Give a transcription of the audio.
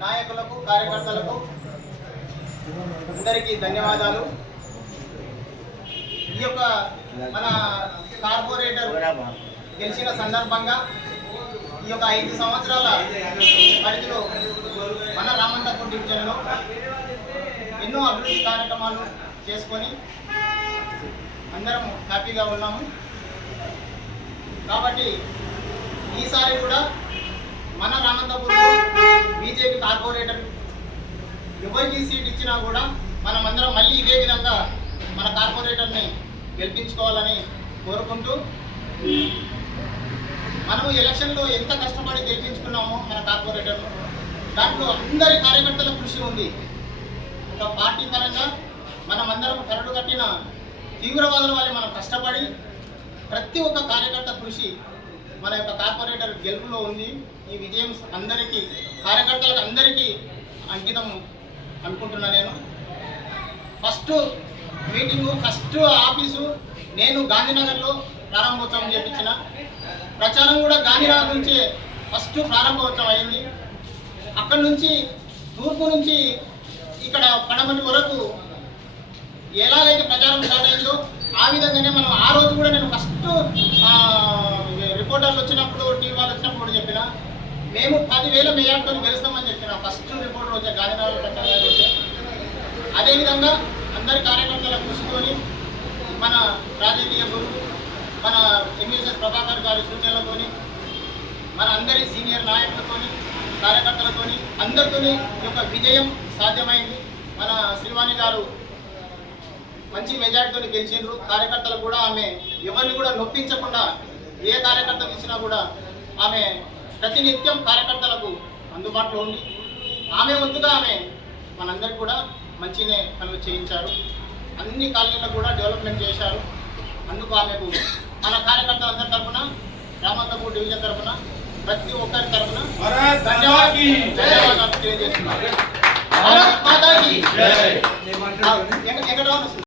నాయకులకు కార్యకర్తలకు అందరికీ ధన్యవాదాలు. ఈ యొక్క మన కార్పొరేటర్ గెలిచిన సందర్భంగా ఈ యొక్క ఐదు సంవత్సరాల పరిధిలో మన రామంతపూర్ డివిజన్లో ఎన్నో అభివృద్ధి కార్యక్రమాలు చేసుకొని అందరం హ్యాపీగా ఉన్నాము. కాబట్టి ఈసారి కూడా మన రామంతపూర్ బీజేపీ కార్పొరేటర్ ఎవరికి సీట్ ఇచ్చినా కూడా మనం అందరం మళ్ళీ ఇదే విధంగా మన కార్పొరేటర్ని గెలిపించుకోవాలని కోరుకుంటూ మనం ఎలక్షన్లో ఎంత కష్టపడి గెలిపించుకున్నామో మన కార్పొరేటర్. దాంట్లో అందరి కార్యకర్తల కృషి ఉంది. ఒక పార్టీ పరంగా మనం అందరం కరడు కట్టిన తీవ్రవాదుల వల్ల మనం కష్టపడి ప్రతి ఒక్క కార్యకర్త కృషి మన యొక్క కార్పొరేటర్ గెలుపులో ఉంది. ఈ విజయం అందరికీ కార్యకర్తలకు అందరికీ అంకితం అనుకుంటున్నా నేను. ఫస్ట్ మీటింగు ఫస్ట్ ఆఫీసు నేను గాంధీనగర్లో ప్రారంభోత్సవం చేపించిన. ప్రచారం కూడా గాంధీనగర్ నుంచే ఫస్ట్ ప్రారంభోత్సవం అయింది. అక్కడ నుంచి తూర్పు నుంచి ఇక్కడ పడమటి వరకు ఎలాగైతే ప్రచారం స్టార్ట్ అయిందో ఆ విధంగానే మనం ఆ రోజు కూడా నేను ఫస్ట్ రిపోర్టర్లు వచ్చినప్పుడు టీవీ వాళ్ళు వచ్చినప్పుడు చెప్పిన మేము పదివేల మెజార్టీతో గెలుస్తామని చెప్పిన ఫస్ట్ రిపోర్టర్ వచ్చే గాంధీనగర్ పెట్టాలని అదేవిధంగా అందరి కార్యకర్తల కృషితోని మన రాజకీయ గురువు మన ఎంఎస్ఎస్ ప్రభాకర్ గారి సూచనలతోని మన అందరి సీనియర్ నాయకులతోని కార్యకర్తలతోని అందరితోని ఈ యొక్క విజయం సాధ్యమైంది. మన శ్రీవాణి గారు మంచి మెజార్టీతో గెలిచిండ్రు. కార్యకర్తలు కూడా ఆమె ఎవరిని కూడా నొప్పించకుండా ఏ కార్యకర్తకు ఇచ్చినా కూడా ఆమె ప్రతినిత్యం కార్యకర్తలకు అందుబాటులో ఉండి ఆమె వంతుగా ఆమె మనందరికి కూడా మంచినే పనులు చేయించారు. అన్ని కాలనీలకు కూడా డెవలప్మెంట్ చేశారు. అందుకు ఆమెకు మన కార్యకర్తలందరి తరఫున రామంతపూర్ డివిజన్ తరఫున ప్రతి ఒక్కరి తరఫున ధన్యవాదాలు ధన్యవాదాలు